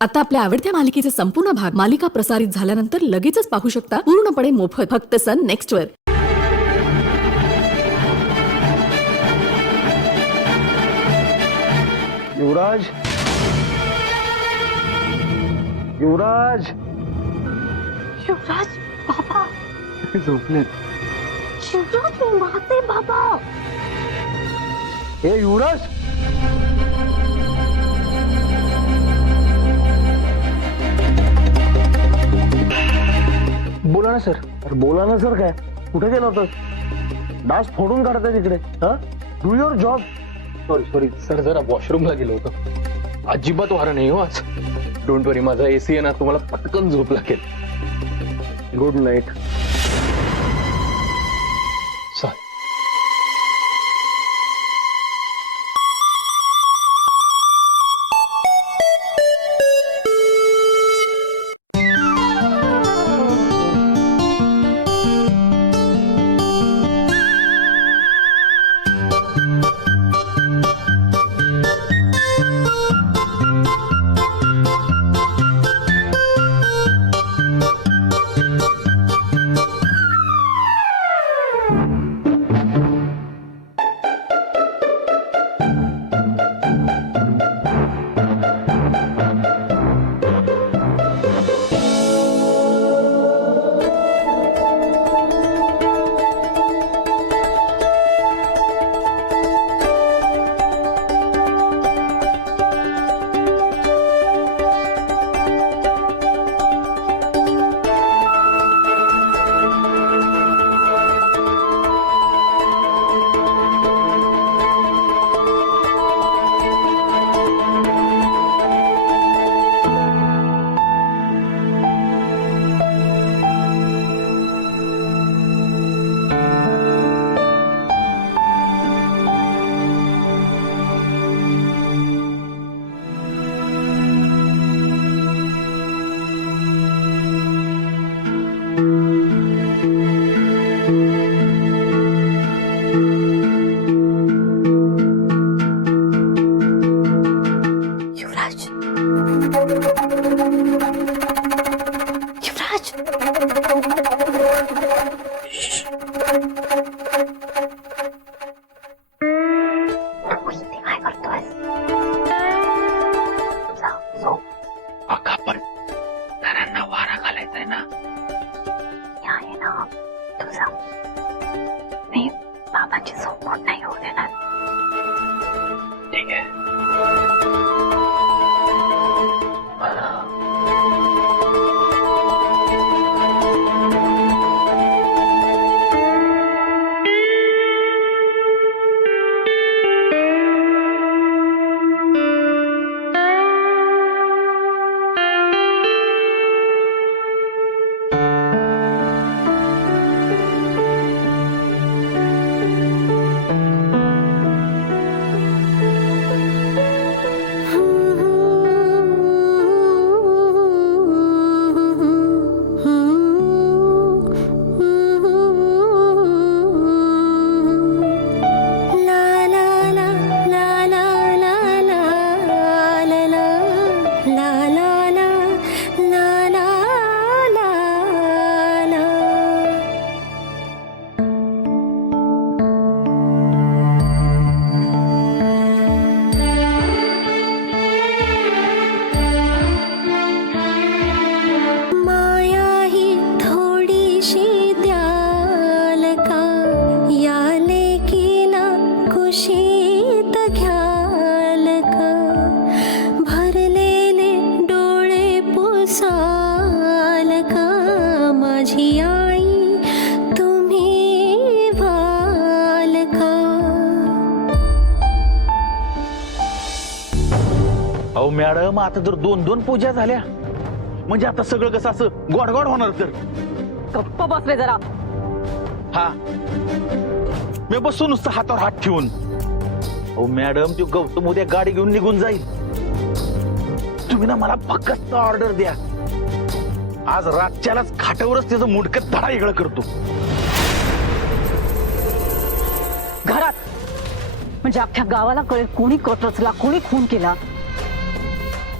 आता आपल्या आवडत्या मालिकेचे संपूर्ण भाग मालिका प्रसारित झाल्यानंतर लगेचच पाहू शकता पूर्णपणे मोफत फक्त सन नेक्स्ट वर। युवराज युवराज शिवराज बाबा झोपले। शिवराज मी मारते बाबा। हे युवराज बोला ना सर। अरे बोला ना सर, काय कुठे गेला होतास? डास फोडून काढताय तिकडे। हा do your job. Sorry sorry sir, जरा वॉशरूमला गेलो होतो। अजिबात वारा नाही हो आज। डोंट वरी, माझा एसी आहे ना, तुम्हाला पटकन झोप लागेल। Good night. सॉरी। युवराज युवराज इथे काय करतोय? अगं पण घरांना वारा घालायचा आहे ना। आहे ना तुझा, मी बाबांची झोप मोड नाही होऊ देणार। ठीक आहे। अहो मॅडम, आता जर दोन दोन पूजा झाल्या म्हणजे आता सगळं कसं असं गोड गोड होणार तर। गप्प बस रे जरा। हा मी बसून नुसतं हातावर हात ठेवून। अहो मॅडम, तो गौतम उद्या गाडी घेऊन निघून जाईल। तुम्ही ना मला फक्त ऑर्डर द्या, आज रातच्यालाच खाटावरच त्याचं मुंडकं धडा वेगळं करतो। घरात म्हणजे अख्ख्या गावाला कळेल कोणी कट रचला, कोणी खून केला।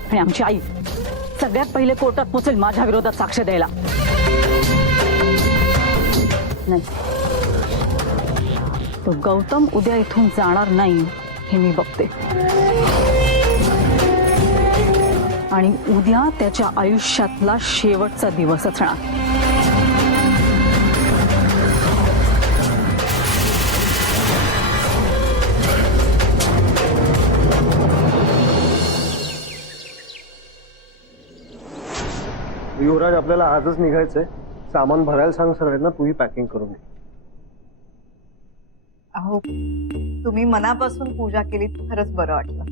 आणि आमची आई सगळ्यात पहिले कोर्टात पोचेल माझ्या विरोधात साक्ष द्यायला. नाही, तो गौतम उद्या इथून जाणार नाही हे मी बघते. आणि उद्या त्याच्या आयुष्यातला शेवटचा दिवस असणार. युवराज, आपल्याला आजच निघायचंय. सामान भरायला सांग सगळ्यांना. तूही पॅकिंग करून घे. अहो, तुम्ही मनापासून पूजा केली, खरंच बरं वाटलं.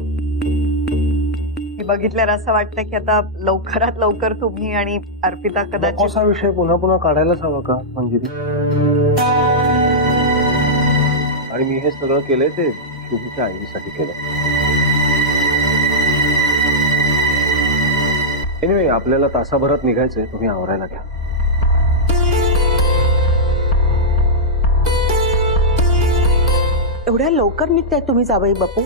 हे बघितल्यावर असं वाटतं की आता लवकरात लवकर तुम्ही आणि अर्पिता कदाचित असा विषय पुन्हा पुन्हा काढायलाच हवा का मंजिरी? आणि मी हे सगळं केलंय ते शुभीच्या आईसाठी केलंय. एनिवे, आपल्याला तासाभरात निघायचंय. तुम्ही आवरायला घ्या. एवढ्या लवकर निघताय तुम्ही जावई बापू?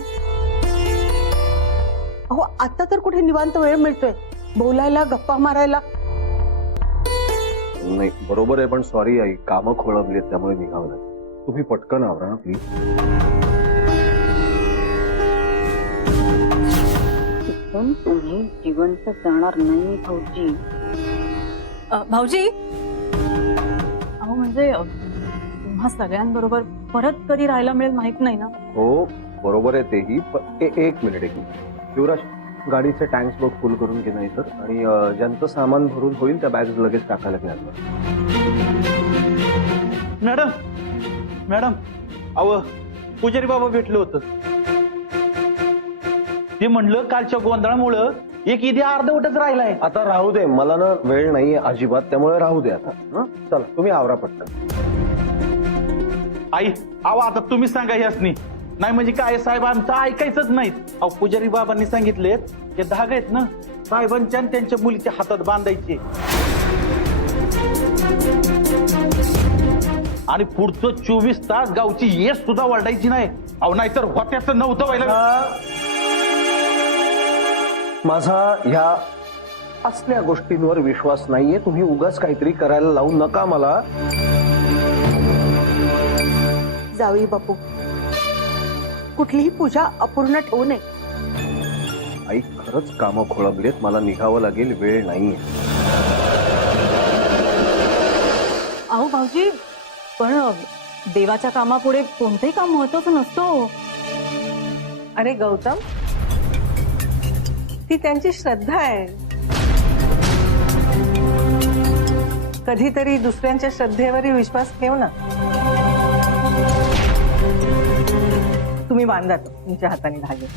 अहो, आता तर कुठे निवांत वेळ मिळतोय बोलायला, गप्पा मारायला. नाही, बरोबर आहे, पण सॉरी आई, कामं खोळंबलीत त्यामुळे निघावं लागेल. तुम्ही पटकन आवरा प्लीज. पण तुम्ही जिवंत जाणार नाही भाऊजी. भाऊजी, अहो म्हणजे तुम्हा सगळ्यांबरोबर परत कधी राहायला मिळेल माहित नाही ना. हो, बरोबर आहे तेही. एक मिनिट. युवराज, गाडीचे टँक्स बघ फुल करून घे, नाही तर. आणि ज्यांचं सामान भरून होईल त्या बॅग्स लगेच टाकायला घ्या. मॅडम मॅडम, अव पुजारी बाबा भेटलं होतं. ते म्हणलं कालच्या गोंधळामुळं एक इथे अर्धवटच राहिलाय. आता राहू दे, मला ना वेळ नाहीये अजिबात, त्यामुळे राहू दे आता. चला, तुम्ही आवरा पटकन. आई, अहो आता तुम्ही सांगा यासनी. नाही म्हणजे काय, साहेब आमचं ऐकायचंच नाहीत. अहो पुजारी बाबांनी सांगितले ते धागे आहेत ना साहेबांच्या आणि त्यांच्या मुलीच्या हातात बांधायचे, आणि पुढचं 24 तास गावची येस सुद्धा वरडायची नाही. अहो नाहीतर होत्याचं नव्हतं व्हायला. माझा ह्या असल्या गोष्टींवर विश्वास नाहीये. तुम्ही उगाच काहीतरी करायला लावू नका मला. जावई बापू, कुठलीही पूजा अपूर्ण ठेवू नये. आई, खरंच कामं खोळंबलीत, मला निघावं लागेल, वेळ नाहीये. अहो भाऊजी, पण देवाच्या कामापुढे कोणतेही काम महत्वाचं नसतो. अरे गौतम, ती त्यांची श्रद्धा आहे. कधीतरी दुसऱ्यांच्या श्रद्धेवरही विश्वास ठेव ना. तुम्ही बांधा तुमच्या हाताने धागे.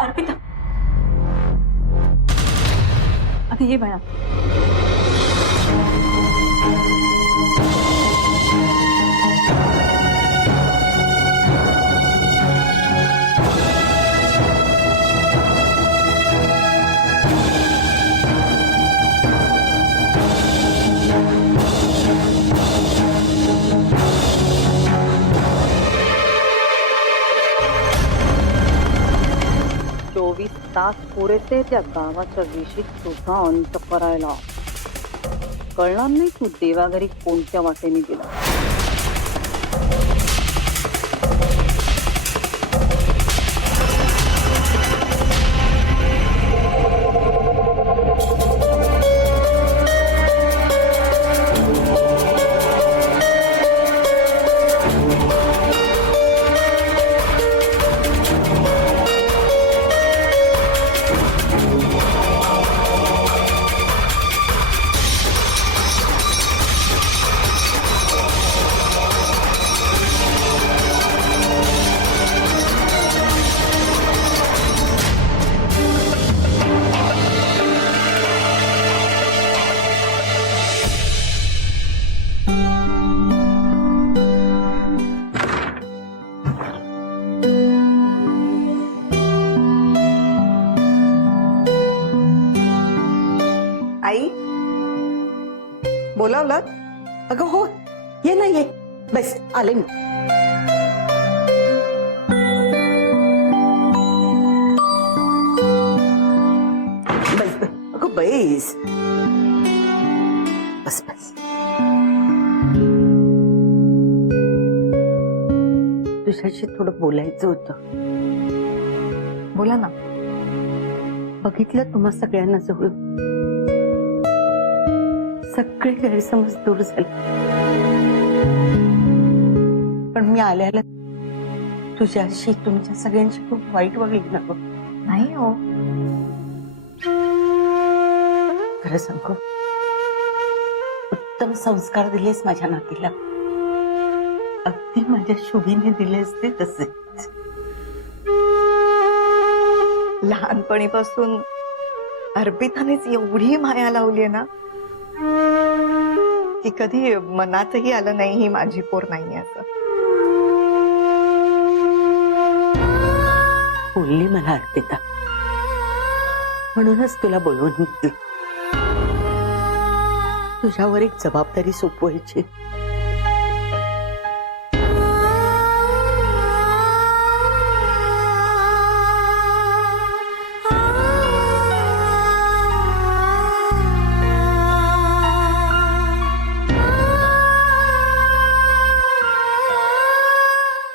अर्पिता, आता ये बाळा. तास पुरेसे त्या गावाच्या विशीत सुद्धा अंत करायला. कळणार नाही तू देवाघरी कोणत्या वाटेने गेला. आई, बोलावलं? अगं हो, ये ना ये. बस आले मी. बस बस. अगं बैस. बस बस. तुझ्याशी थोडं बोलायचं होतं. बोला ना. बघितलं तुम्हा सगळ्यांना जवळ. सगळे गैरसमज दूर झाले. पण मी आल्याला तुझ्याशी तुमच्या सगळ्यांची खूप वाईट वागली ना गं. नाही हो. खरं सांगू, उत्तम संस्कार दिलेस माझ्या नातीला. अगदी माझ्या शुभीने दिले असते तसे. लहानपणीपासून अर्पितानेच एवढी माया लावली ना की कधी मनातही आलं नाही ही माझी पोर नाही असं. बोलली मला अर्पिता, म्हणूनच तुला बोलवून घेतली. तुझ्यावर एक जबाबदारी सोपवायची.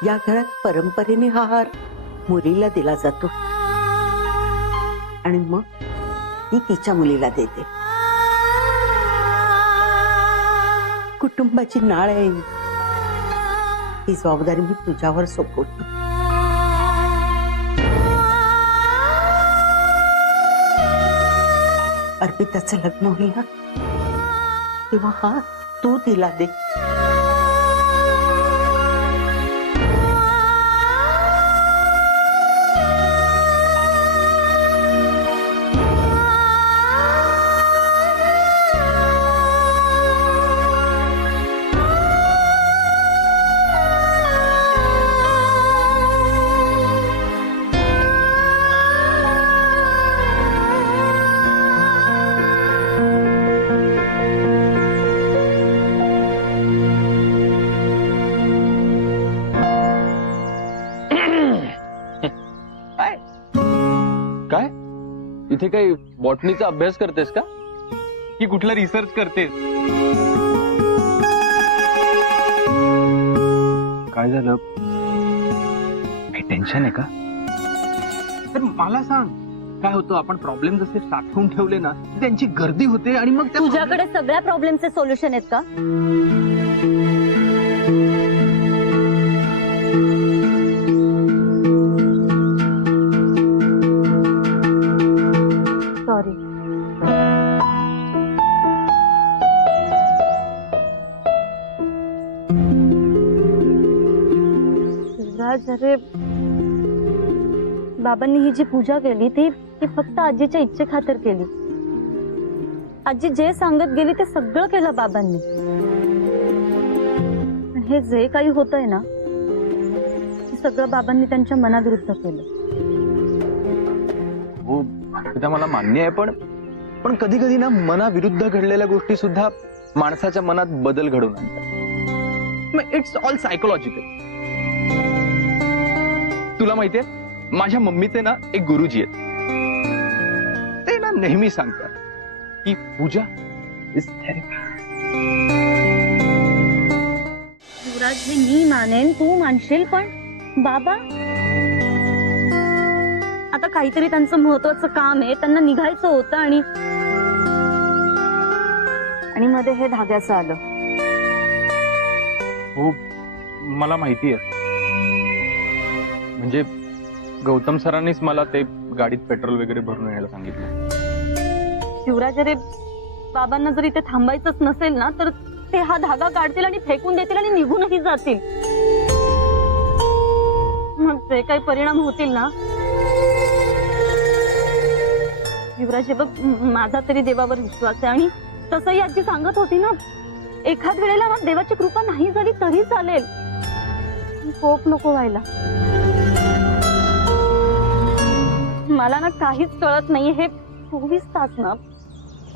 या घरात परंपरेने हा हार मुलीला दिला जातो आणि मग ती तिच्या मुलीला देते. कुटुंबाची नाळ आहे ही जबाबदारी मी तुझ्यावर सोपवतो. अर्पिताचं लग्न होईल ना तेव्हा हा तू तिला दे. काय इथे काही बॉटनीचा अभ्यास करतेस का की कुठला रिसर्च करतेस? काय झालं? काही टेन्शन आहे का? तर मला सांग काय होतं. आपण प्रॉब्लेम जसे साठवून ठेवले ना त्यांची गर्दी होते आणि मग त्या तुझ्याकडे सगळ्या प्रॉब्लेमचे सोल्युशन आहेत का? सॉरी. युवराज, अरे बाबांनी ही जी पूजा केली ती फक्त आजीच्या इच्छे खातर केली. आजी जे सांगत गेली ते सगळं केलं बाबांनी. पण हे जे काही होतंय ना ते सगळं बाबांनी त्यांच्या मनाविरुद्ध केलं. हो अर्पिता, मला मान्य आहे पण कधी कधी ना मनाविरुद्ध घडलेल्या गोष्टी सुद्धा माणसाच्या मनात बदल घडवून आणतात. It's all psychological. तुला माहितीये माझ्या मम्मीचे ना एक गुरुजी आहेत. ते ना नेहमी सांगतात की पूजा इज थेरपी. युवराज, हे मी मानेन, तू मानशील, पण बाबा आता काहीतरी त्यांचं महत्वाचं काम आहे, त्यांना निघायचं होतं आणि मध्ये हे धाग्याचं आलं. हो मला माहिती आहे. म्हणजे गौतम सरांनीच मला ते गाडीत पेट्रोल वगैरे भरून यायला सांगितलं. युवराज, अरे बाबांना जर इथे थांबायचंच नसेल ना तर ते हा धागा काढतील आणि फेकून देतील आणि निघूनही जातील. मग जे काही परिणाम होतील ना. युवराज, हे बघ, माझा तरी देवावर विश्वास आहे आणि तसंही आजी सांगत होती ना एखाद वेळेला ना देवाची कृपा नाही झाली तरी चालेल. कोप नको व्हायला. मला ना काहीच कळत नाही. हे 24 तास ना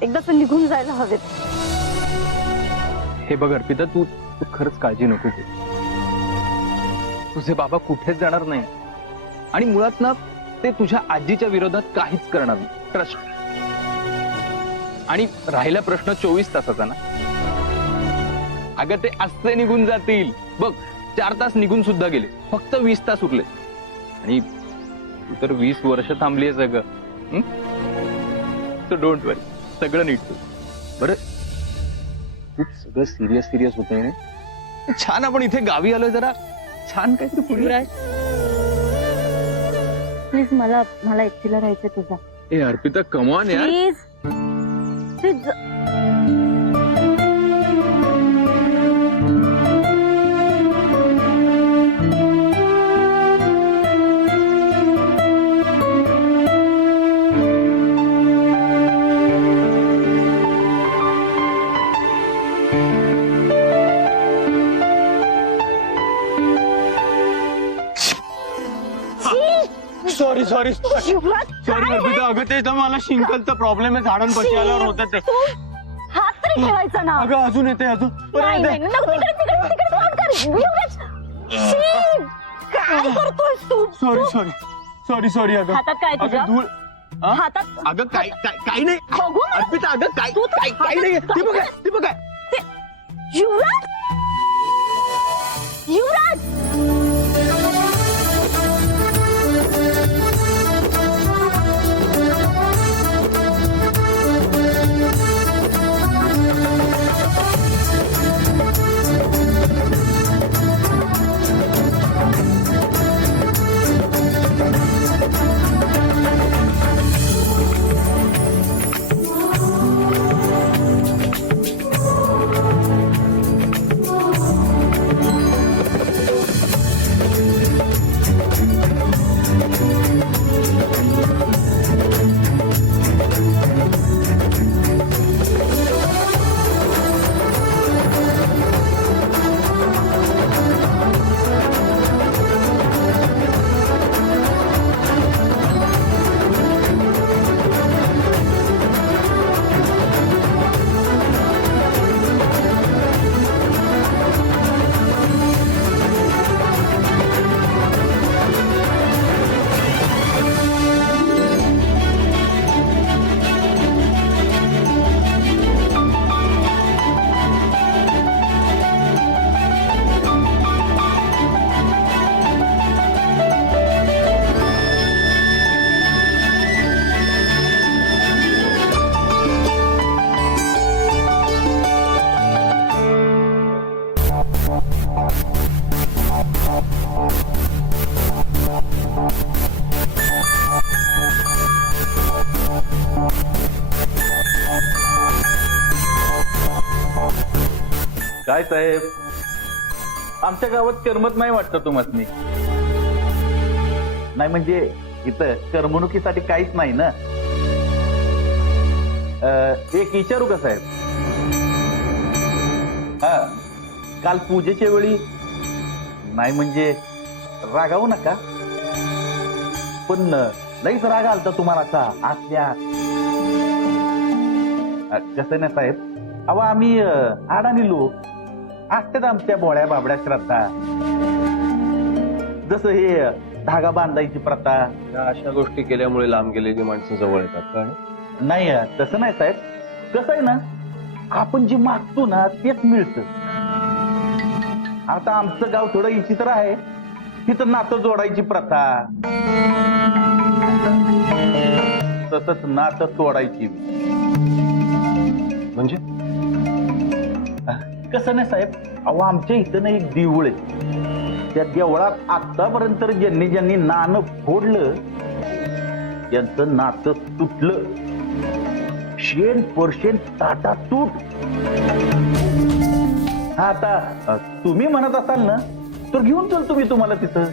एकदाच निघून जायला हवेत. हे बघ अर्पिता, तू खरंच काळजी नको घे. तुझे बाबा कुठेच जाणार नाही आणि मुळात ना ते तुझ्या आजीच्या विरोधात काहीच करणार नाही. ट्रस्ट. आणि राहिला प्रश्न 24 तासाचा ना, अगं ते असे निघून जातील बघ. 4 तास निघून सुद्धा गेले, फक्त 20 तास उरले. आणि तू तर 20 वर्ष थांबली आहेस अगं. सो डोंट वरी, सगळं नीट होईल. बरं, खूप सगळं सिरियस होतंय. छान, आपण इथे गावी आलोय, जरा छान काहीतरी पुढे. प्लीज मला एकटीला राहायचंय तुझा. ए अर्पिता, कम ऑन यार. प्लीज सॉरी अर्पिता, अगं ते मला शिंकलचा प्रॉब्लेम आहे, झाडांपाशी आल्यावर होतात ते. हात तरी ठेवायचा ना. अगं अजून येते, अजून नाही, नाही, नको, तिकडे तोंड कर. युवराज, शी, काय करतोयस तू? सॉरी अगं. हातात काय तुझ्या? अगं धूळ. हा? हातात अगं काही नाही बघू ना. अर्पिता, अगं तू तर काही नाही. ती बघ. युवराज, युवराज. काय साहेब, आमच्या गावात करमत नाही वाटतं तुम्हाला? नाही म्हणजे इथं करमणुकीसाठी काहीच नाही ना. एक विचारू का साहेब? हा, काल पूजेच्या वेळी नाही म्हणजे रागावू नका, पण लईच राग आलता तुम्हाला असा आतल्या. कसं नाही साहेब, अहो आम्ही अडाणी लोक असतात, आमच्या बोळ्या बाबड्या श्रद्धा, जसं हे धागा बांधायची प्रथा. अशा गोष्टी केल्यामुळे लांब गेलेली माणसं जवळ येतात का? नाही तसं नाही साहेब. कसं आहे ना, आपण जे मागतो ना तेच मिळतं. आता आमचं गाव थोडं विचित्र आहे, तिथं नातं जोडायची प्रथा, तसंच नातं तोडायची. म्हणजे कसं नाही साहेब, अहो आमच्या इथं ना एक देऊळ आहे. त्या देवळात आतापर्यंत ज्यांनी नाणं फोडलं त्यांचं नातं तुटलं. 100% ताटा तूट. हा, आता तुम्ही म्हणत असाल ना तर घेऊन चल तुम्ही तुम्हाला तिथं.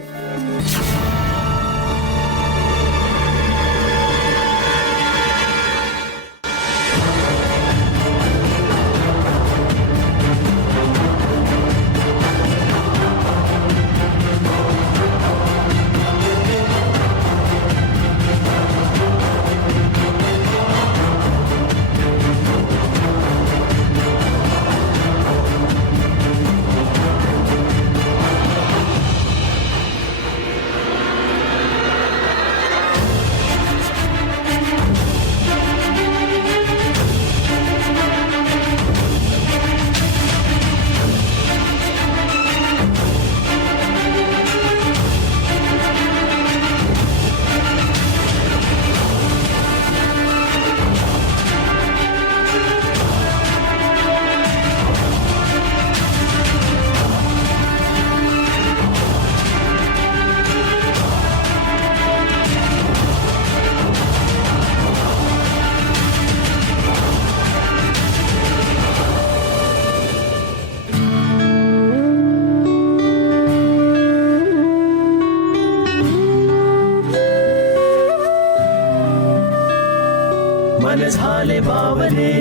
बावरे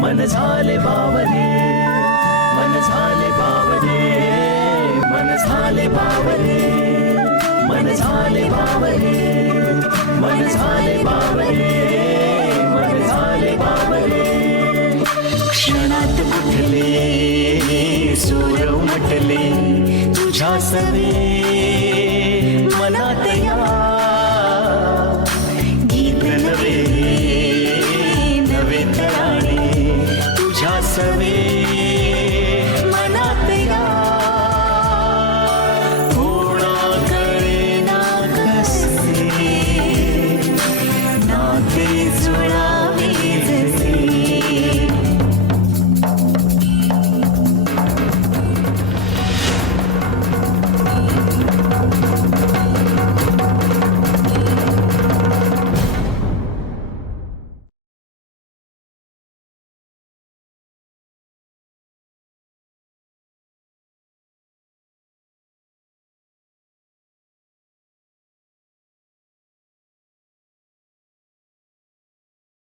मन झाले बावरे मन झाले बावरे मन झाले बावरे मन झाले बावरे मन झाले बावरे मन झाले बावरे क्षणात उठले सूर उमटले तुझ्या सवे